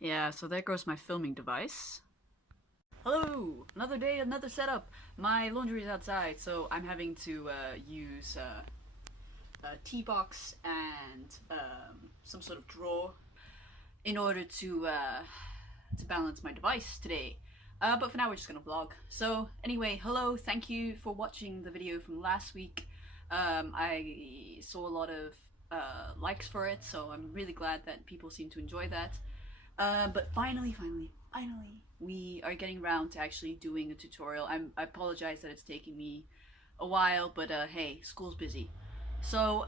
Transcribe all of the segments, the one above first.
Yeah, so there goes my filming device. Hello! Another day, another setup! My laundry is outside, so I'm having to use a tea box and some sort of drawer in order to balance my device today. But for now, we're just gonna vlog. So anyway, hello, thank you for watching the video from last week. I saw a lot of likes for it, so I'm really glad that people seem to enjoy that. But finally, we are getting around to actually doing a tutorial. I apologize that it's taking me a while, but hey, school's busy. So,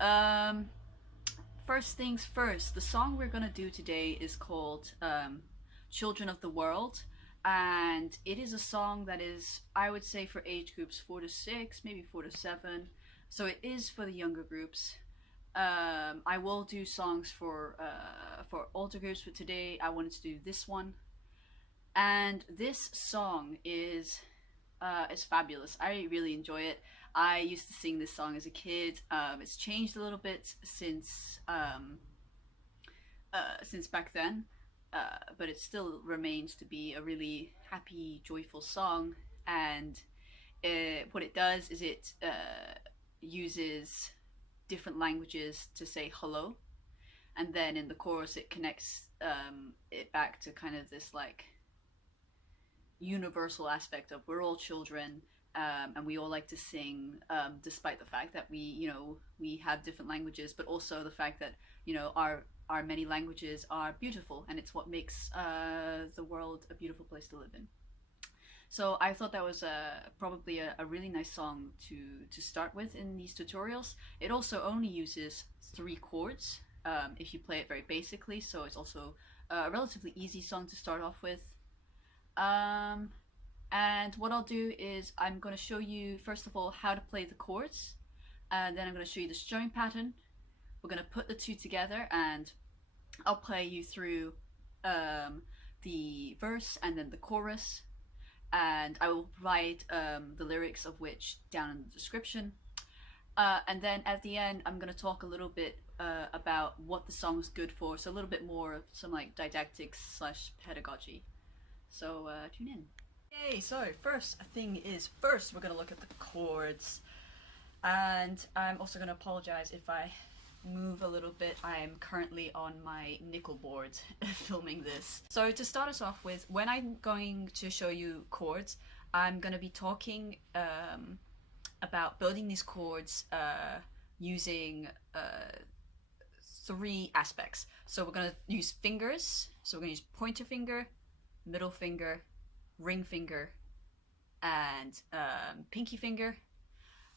first things first, the song we're gonna do today is called Children of the World, and it is a song that is, I would say, for age groups 4 to 6, maybe 4 to 7, so it is for the younger groups. I will do songs for older groups, but today I wanted to do this one. And this song is fabulous. I really enjoy it. I used to sing this song as a kid. It's changed a little bit since back then, but it still remains to be a really happy, joyful song. And what it does is it uses different languages to say hello, and then in the chorus it connects it back to kind of this like universal aspect of we're all children, and we all like to sing, despite the fact that we have different languages, but also the fact that our many languages are beautiful, and it's what makes the world a beautiful place to live in. So I thought that was probably a really nice song to start with in these tutorials. It also only uses 3 chords if you play it very basically, so it's also a relatively easy song to start off with. And what I'll do is I'm going to show you first of all how to play the chords, and then I'm going to show you the strumming pattern. We're going to put the two together, and I'll play you through the verse and then the chorus, and I will provide the lyrics of which down in the description. And then at the end, I'm going to talk a little bit about what the song is good for, so a little bit more of some like didactic slash pedagogy. So tune in. Yay! So first thing is first we're going to look at the chords, and I'm also going to apologize if I move a little bit. I am currently on my nickel board filming this. So to start us off with, when I'm going to show you chords, I'm going to be talking about building these chords using 3 aspects. So we're going to use fingers, so we're going to use pointer finger, middle finger, ring finger, and pinky finger.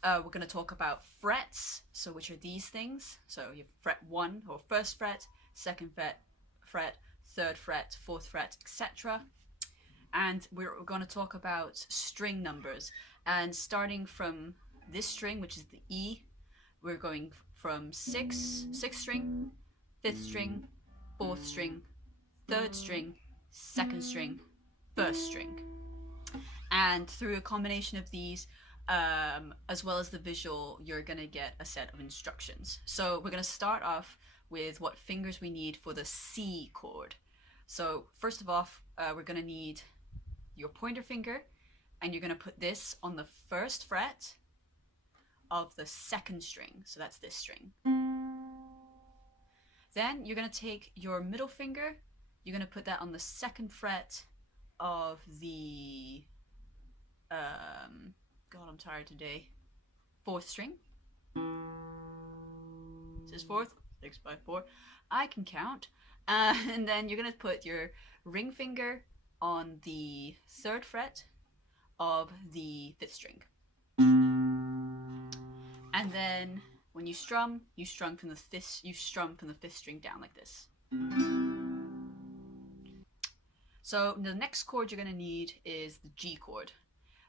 We're going to talk about frets, so which are these things. So you have fret 1 or first fret, second fret, third fret, fourth fret, etc. And we're going to talk about string numbers. And starting from this string, which is the E, we're going from 6th string, 5th string, 4th string, 3rd string, 2nd string, 1st string. And through a combination of these, as well as the visual, you're gonna get a set of instructions. So we're gonna start off with what fingers we need for the C chord. So first of all, we're gonna need your pointer finger, and you're gonna put this on the 1st fret of the 2nd string. So that's this string. Then you're gonna take your middle finger, you're gonna put that on the 2nd fret of the God, I'm tired today. 4th string. This is 4th, 6 by 4. I can count. And then you're gonna put your ring finger on the 3rd fret of the 5th string. And then when you strum from the 5th string down like this. So the next chord you're gonna need is the G chord.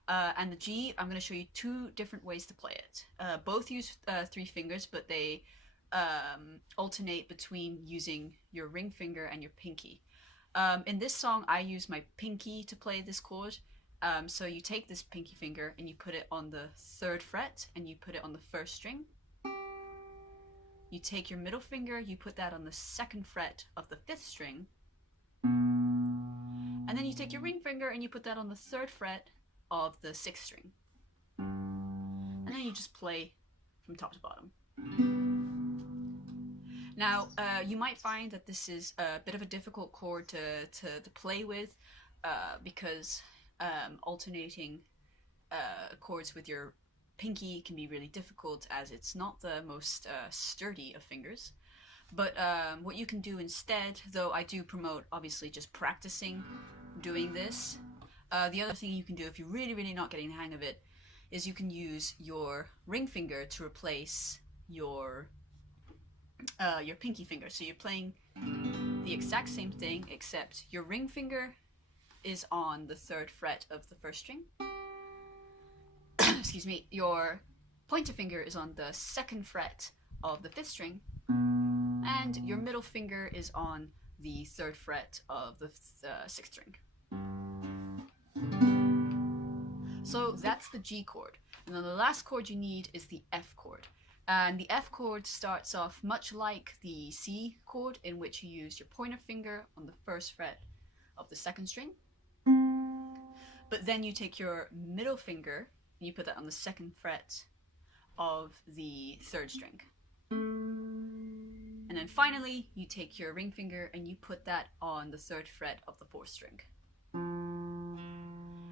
And the G, I'm going to show you 2 different ways to play it. Both use 3 fingers, but they alternate between using your ring finger and your pinky. In this song, I use my pinky to play this chord. So you take this pinky finger and you put it on the 3rd fret, and you put it on the 1st string. You take your middle finger, you put that on the 2nd fret of the 5th string, And then you take your ring finger and you put that on the 3rd fret of the 6th string. And then you just play from top to bottom. Now, you might find that this is a bit of a difficult chord to play with because alternating chords with your pinky can be really difficult, as it's not the most sturdy of fingers. But what you can do instead, though I do promote obviously just practicing doing this, the other thing you can do if you're really not getting the hang of it is you can use your ring finger to replace your pinky finger. So you're playing the exact same thing, except your ring finger is on the 3rd fret of the 1st string. Excuse me. Your pointer finger is on the 2nd fret of the 5th string, and your middle finger is on the 3rd fret of the 6th string. So that's the G chord. And then the last chord you need is the F chord. And the F chord starts off much like the C chord, in which you use your pointer finger on the 1st fret of the 2nd string. But then you take your middle finger and you put that on the 2nd fret of the 3rd string. And then finally, you take your ring finger and you put that on the 3rd fret of the 4th string.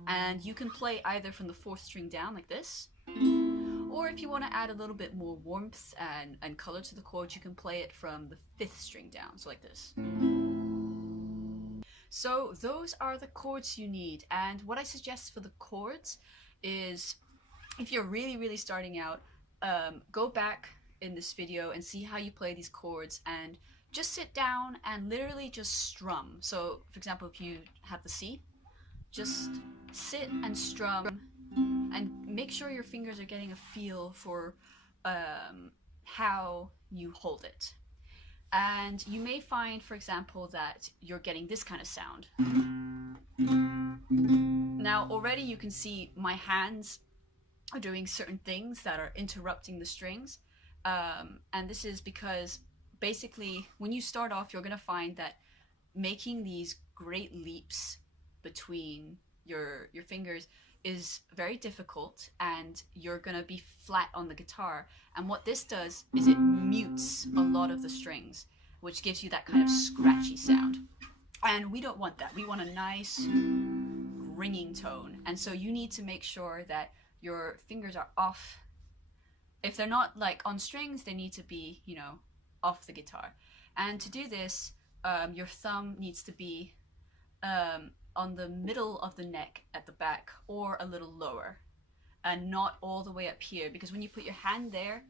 And you can play either from the 4th string down like this, or if you want to add a little bit more warmth and color to the chord, you can play it from the 5th string down, so like this. So those are the chords you need, and what I suggest for the chords is, if you're really starting out, go back in this video and see how you play these chords, and just sit down and literally just strum. So for example, if you have the C, just sit and strum and make sure your fingers are getting a feel for how you hold it. And you may find, for example, that you're getting this kind of sound. Now already you can see my hands are doing certain things that are interrupting the strings. And this is because basically when you start off, you're going to find that making these great leaps between your fingers is very difficult, and you're going to be flat on the guitar. And what this does is it mutes a lot of the strings, which gives you that kind of scratchy sound. And we don't want that. We want a nice ringing tone. And so you need to make sure that your fingers are off. If they're not like on strings, they need to be, you know, off the guitar. And to do this, your thumb needs to be on the middle of the neck at the back, or a little lower, and not all the way up here, because when you put your hand there,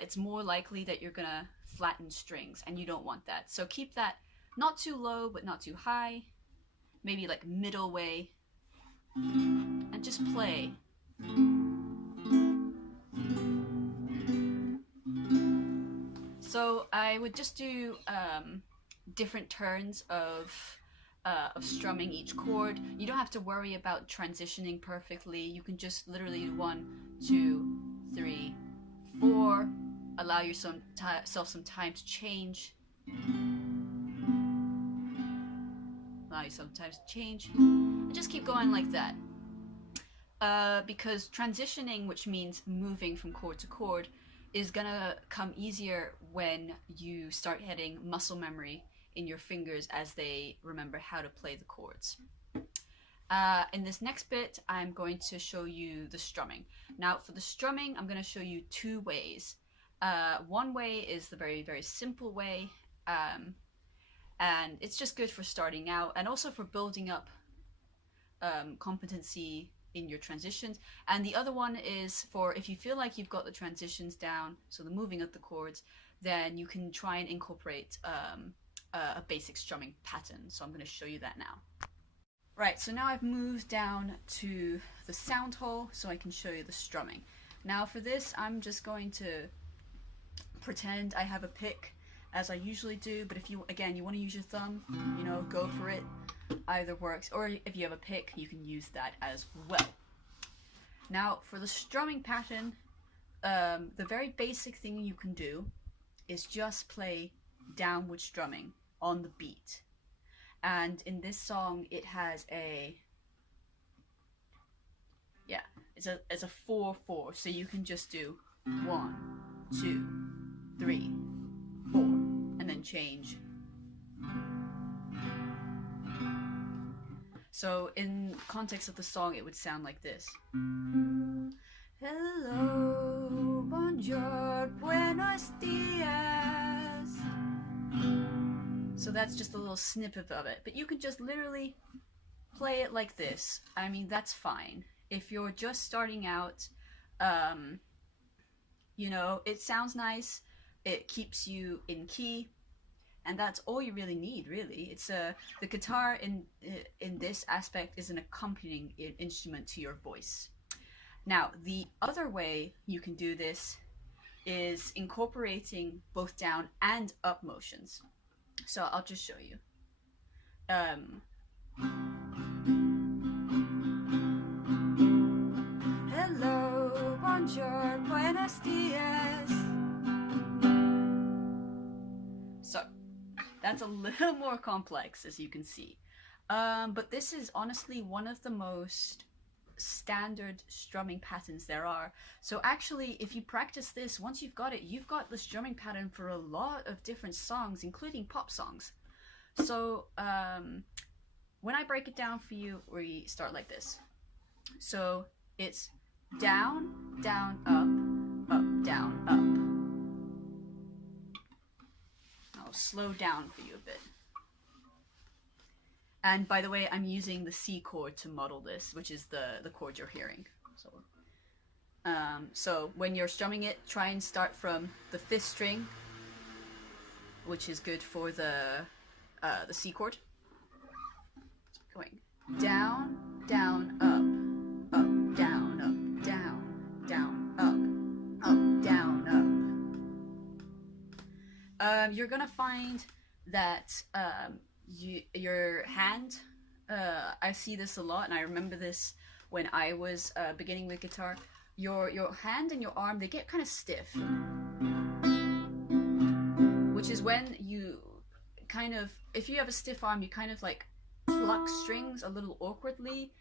it's more likely that you're gonna flatten strings, and you don't want that. So keep that not too low but not too high, maybe like middle way, and just play. So I would just do different turns of strumming each chord. You don't have to worry about transitioning perfectly. You can just literally do 1, 2, 3, 4. Allow yourself some time to change. Allow yourself time to change. And just keep going like that. Because transitioning, which means moving from chord to chord, is gonna come easier when you start hitting muscle memory in your fingers as they remember how to play the chords. In this next bit, I'm going to show you the strumming. Now for the strumming, I'm going to show you 2 ways. One way is the very simple way, and it's just good for starting out and also for building up competency in your transitions. And the other one is for if you feel like you've got the transitions down, so the moving of the chords, then you can try and incorporate a basic strumming pattern. So I'm going to show you that now. Right, so now I've moved down to the sound hole so I can show you the strumming. Now for this, I'm just going to pretend I have a pick as I usually do, but if you, again, you want to use your thumb, you know, go for it. Either works, or if you have a pick, you can use that as well. Now for the strumming pattern, the very basic thing you can do is just play downward strumming on the beat. And in this song, it has a, yeah, it's a 4/4. So you can just do 1, 2, 3, 4, and then change. So in context of the song, it would sound like this. Hello, bonjour, buenos dias. So that's just a little snippet of it. But you could just literally play it like this. I mean, that's fine. If you're just starting out, you know, it sounds nice. It keeps you in key. And that's all you really need, really. It's the guitar in this aspect is an accompanying instrument to your voice. Now, the other way you can do this is incorporating both down and up motions. So I'll just show you. Hello, bonjour, buenos dias. So that's a little more complex, as you can see. But this is honestly one of the most standard strumming patterns there are. So actually, if you practice this, once you've got it, you've got the strumming pattern for a lot of different songs, including pop songs. So when I break it down for you, we start like this. So it's down, down, up, up, down, up. I'll slow down for you a bit. And by the way, I'm using the C chord to model this, which is the chord you're hearing. So when you're strumming it, try and start from the 5th string, which is good for the C chord. Going down, down, up, up, down, up, down, down, up, up, down, up. You're gonna find that your hand, I see this a lot, and I remember this when I was beginning with guitar. Your hand and your arm, they get kind of stiff, which is when you kind of, if you have a stiff arm, you kind of like pluck strings a little awkwardly.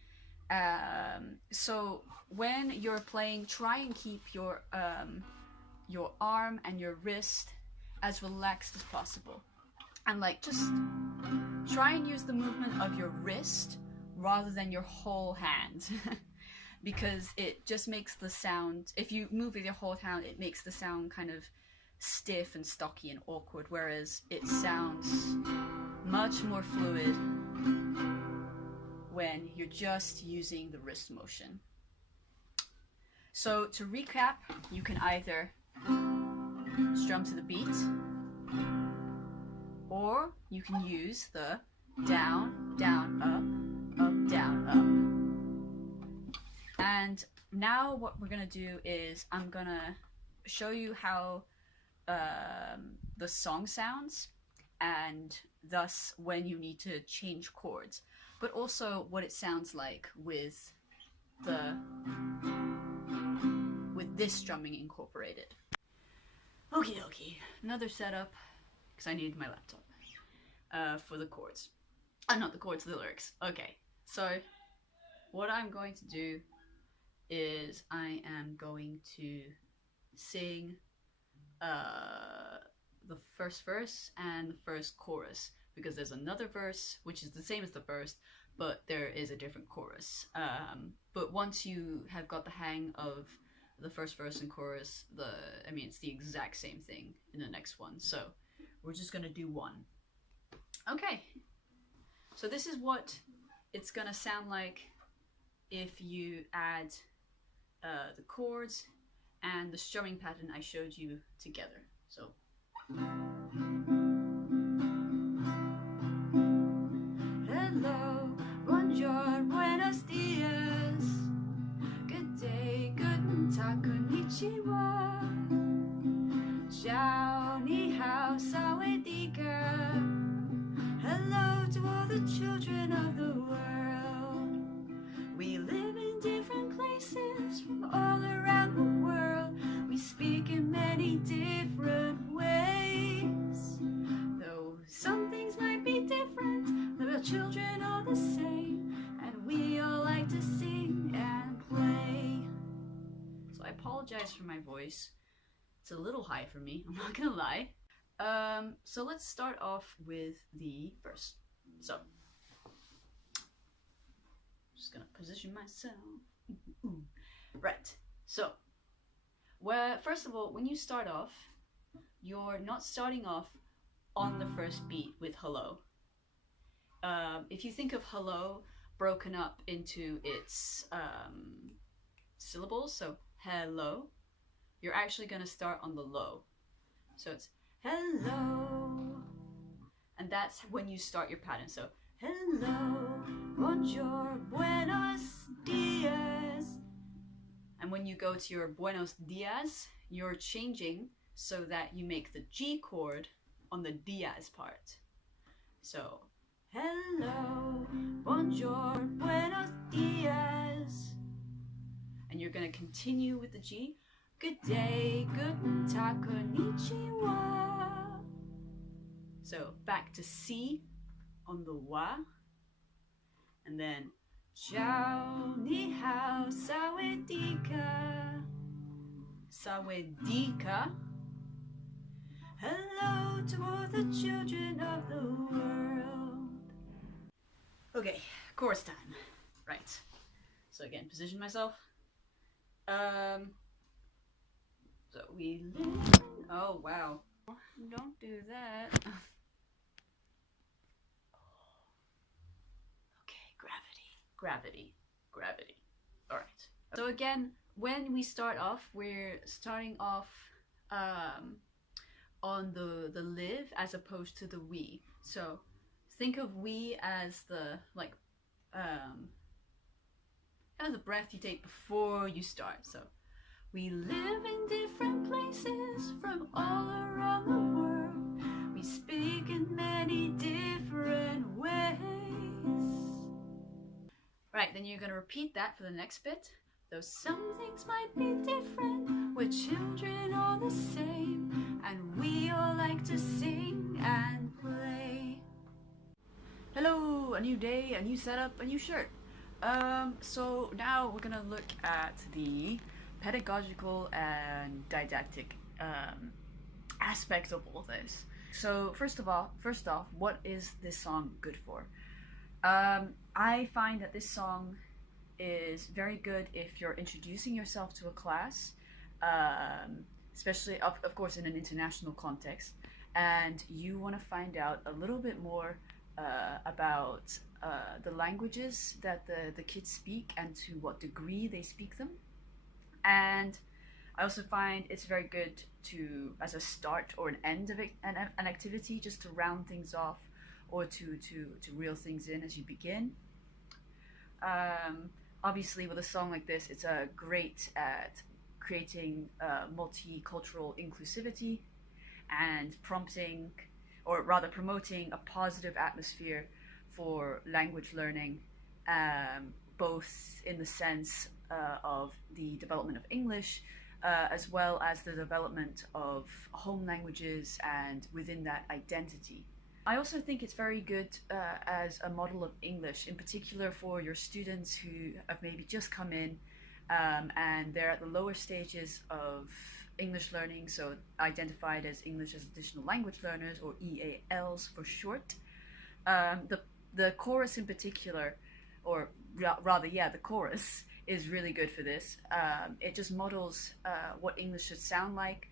So when you're playing, try and keep your arm and your wrist as relaxed as possible. And like, just try and use the movement of your wrist rather than your whole hand. Because it just makes the sound, if you move with your whole hand, it makes the sound kind of stiff and stocky and awkward, whereas it sounds much more fluid when you're just using the wrist motion. So to recap, you can either strum to the beat, or you can use the down, down, up, down, up. And now what we're gonna do is I'm gonna show you how the song sounds, and thus when you need to change chords, but also what it sounds like with this strumming incorporated. Okay, another setup, because I need my laptop for the chords. Not the chords, the lyrics. Okay, so what I'm going to do is I am going to sing the first verse and the first chorus, because there's another verse which is the same as the first, but there is a different chorus. But once you have got the hang of the first verse and chorus, it's the exact same thing in the next one. So we're just gonna do one. Okay, so this is what it's gonna sound like if you add the chords and the strumming pattern I showed you together. So hello, bonjour, buenos dias, good day, guten tag, konnichiwa, ciao, ni hao, sawadika. Hello to all the children of the world. We live in different places from all around the world. We speak in many different ways. Though some things might be different, we'll apologize for my voice. It's a little high for me, I'm not gonna lie. So let's start off with the verse. So, just gonna position myself. Right, so, first of all, when you start off, you're not starting off on the first beat with hello. If you think of hello broken up into its syllables, so hello, you're actually going to start on the low. So it's hello, and that's when you start your pattern. So hello, bonjour, buenos dias. And when you go to your buenos dias, you're changing so that you make the G chord on the dias part. So hello, bonjour, buenos dias. And you're going to continue with the G. Good day, guten tag, konnichiwa. So back to C on the wa. And then ciao, ni hao, sawadika. Sawadika. Hello to all the children of the world. Okay, chorus time. Right. So again, position myself. So we live. Oh wow! Don't do that. Okay, gravity. All right. So again, when we start off, we're starting off on the live as opposed to the we. So think of we as the as the breath you take before you start. So we live in different places from all around the world. We speak in many different ways. Right, then you're gonna repeat that for the next bit. Though some things might be different, we're children all the same, and we all like to sing and play. Hello, a new day, a new setup, a new shirt. So now we're gonna look at the pedagogical and didactic aspects of all this. So first off, what is this song good for? I find that this song is very good if you're introducing yourself to a class, especially of course in an international context, and you want to find out a little bit more about the languages that the kids speak and to what degree they speak them. And I also find it's very good to, as a start or an end of an activity, just to round things off or to reel things in as you begin. Obviously with a song like this, it's great at creating multicultural inclusivity and prompting, or rather promoting, a positive atmosphere for language learning, both in the sense of the development of English, as well as the development of home languages and within that identity. I also think it's very good as a model of English, in particular for your students who have maybe just come in and they're at the lower stages of English learning, so identified as English as Additional Language Learners, or EALs for short. The chorus in particular, or rather, the chorus is really good for this. It just models what English should sound like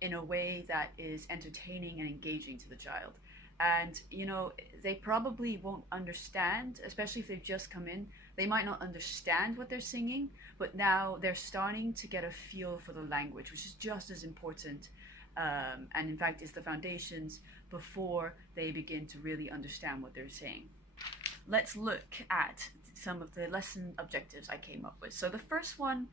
in a way that is entertaining and engaging to the child. And, you know, they probably won't understand, especially if they've just come in. They might not understand what they're singing, but now they're starting to get a feel for the language, which is just as important, and in fact is the foundations before they begin to really understand what they're saying. Let's look at some of the lesson objectives I came up with. So the first one,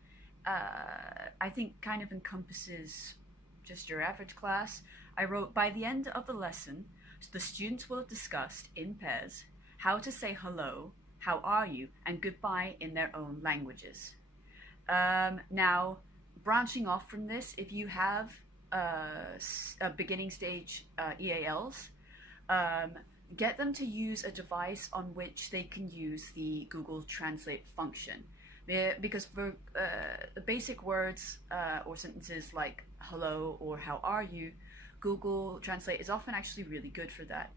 I think kind of encompasses just your average class. I wrote, by the end of the lesson, the students will have discussed in pairs how to say hello, how are you, and goodbye in their own languages. Now, branching off from this, if you have a beginning stage EALs, get them to use a device on which they can use the Google Translate function. Because for the basic words or sentences like hello or how are you, Google Translate is often actually really good for that.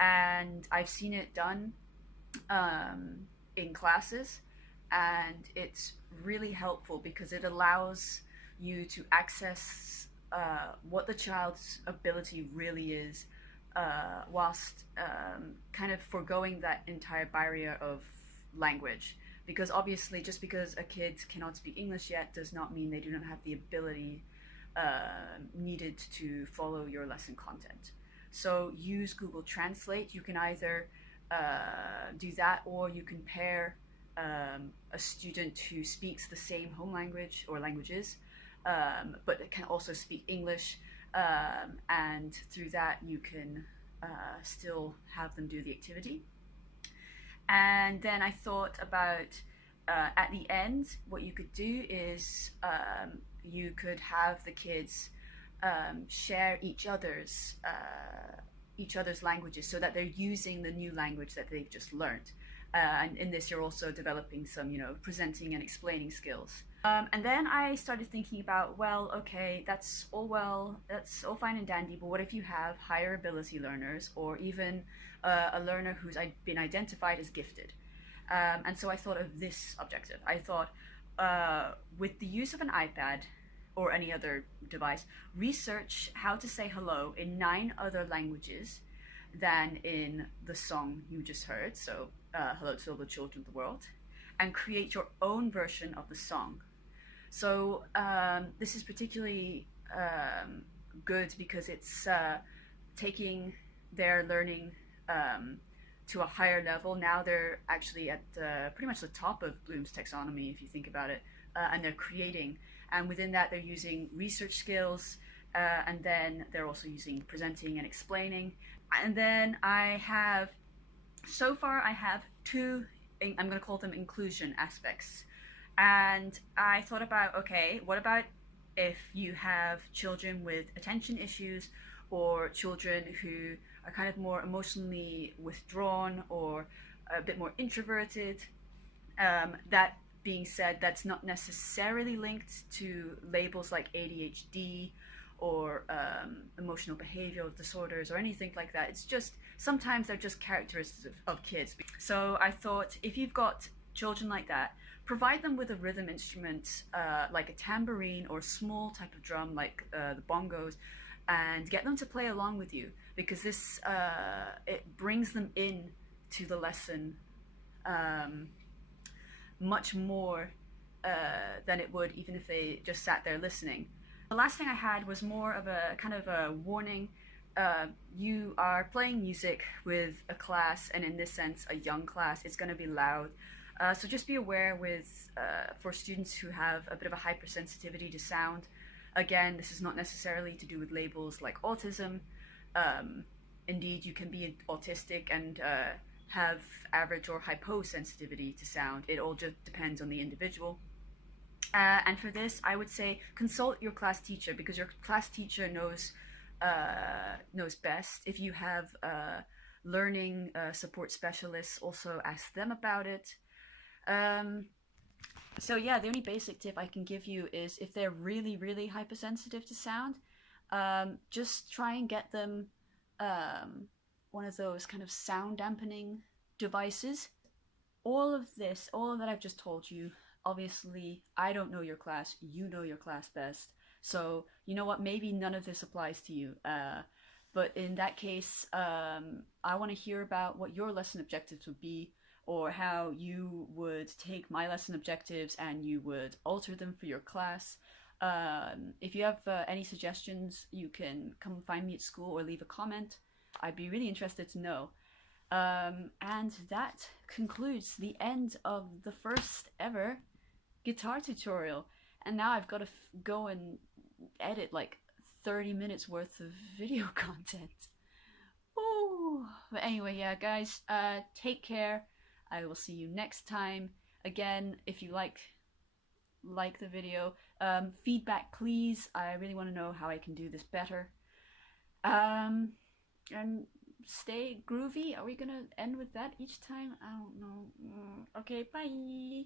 And I've seen it done in classes, and it's really helpful because it allows you to access what the child's ability really is, whilst kind of foregoing that entire barrier of language. Because obviously, just because a kid cannot speak English yet does not mean they do not have the ability needed to follow your lesson content. So use Google Translate. You can either do that, or you can pair a student who speaks the same home language or languages, but can also speak English, and through that you can still have them do the activity. And then I thought about at the end, what you could do is you could have the kids share each other's languages, so that they're using the new language that they've just learned. And in this, you're also developing some, presenting and explaining skills. And then I started thinking about, well, okay, that's all fine and dandy, but what if you have higher ability learners, or even a learner who's been identified as gifted? And so I thought of this objective. I thought, with the use of an iPad or any other device, research how to say hello in 9 other languages than in the song you just heard, so hello to all the children of the world, and create your own version of the song. So this is particularly good because it's taking their learning to a higher level. Now they're actually at pretty much the top of Bloom's taxonomy, if you think about it, and they're creating. And within that, they're using research skills, and then they're also using presenting and explaining. And then so far I have 2, I'm going to call them inclusion aspects. And I thought about, okay, what about if you have children with attention issues, or children who are kind of more emotionally withdrawn or a bit more introverted? That being said, that's not necessarily linked to labels like ADHD or emotional behavioral disorders or anything like that. It's just, sometimes they're just characteristics of kids. So I thought, if you've got children like that, provide them with a rhythm instrument like a tambourine or small type of drum like the bongos, and get them to play along with you, because this it brings them in to the lesson much more than it would even if they just sat there listening. The last thing I had was more of a kind of a warning. You are playing music with a class, and in this sense a young class. It's going to be loud, so just be aware with for students who have a bit of a hypersensitivity to sound. Again, this is not necessarily to do with labels like autism. Indeed, you can be autistic and have average or hyposensitivity to sound. It all just depends on the individual. And for this, I would say consult your class teacher, because your class teacher knows best. If you have learning support specialists, also ask them about it. So yeah, the only basic tip I can give you is, if they're really, really hypersensitive to sound, just try and get them one of those kind of sound dampening devices. All of that I've just told you, obviously I don't know your class, you know your class best. So you know what, maybe none of this applies to you. But in that case, I want to hear about what your lesson objectives would be, or how you would take my lesson objectives and you would alter them for your class. If you have any suggestions, you can come find me at school or leave a comment. I'd be really interested to know. And that concludes the end of the first ever guitar tutorial. And now I've got to go and edit like 30 minutes worth of video content. Ooh. But anyway, yeah, guys, take care. I will see you next time. Again, if you like the video, feedback please. I really want to know how I can do this better. And stay groovy. Are we gonna end with that each time? I don't know. Okay, bye.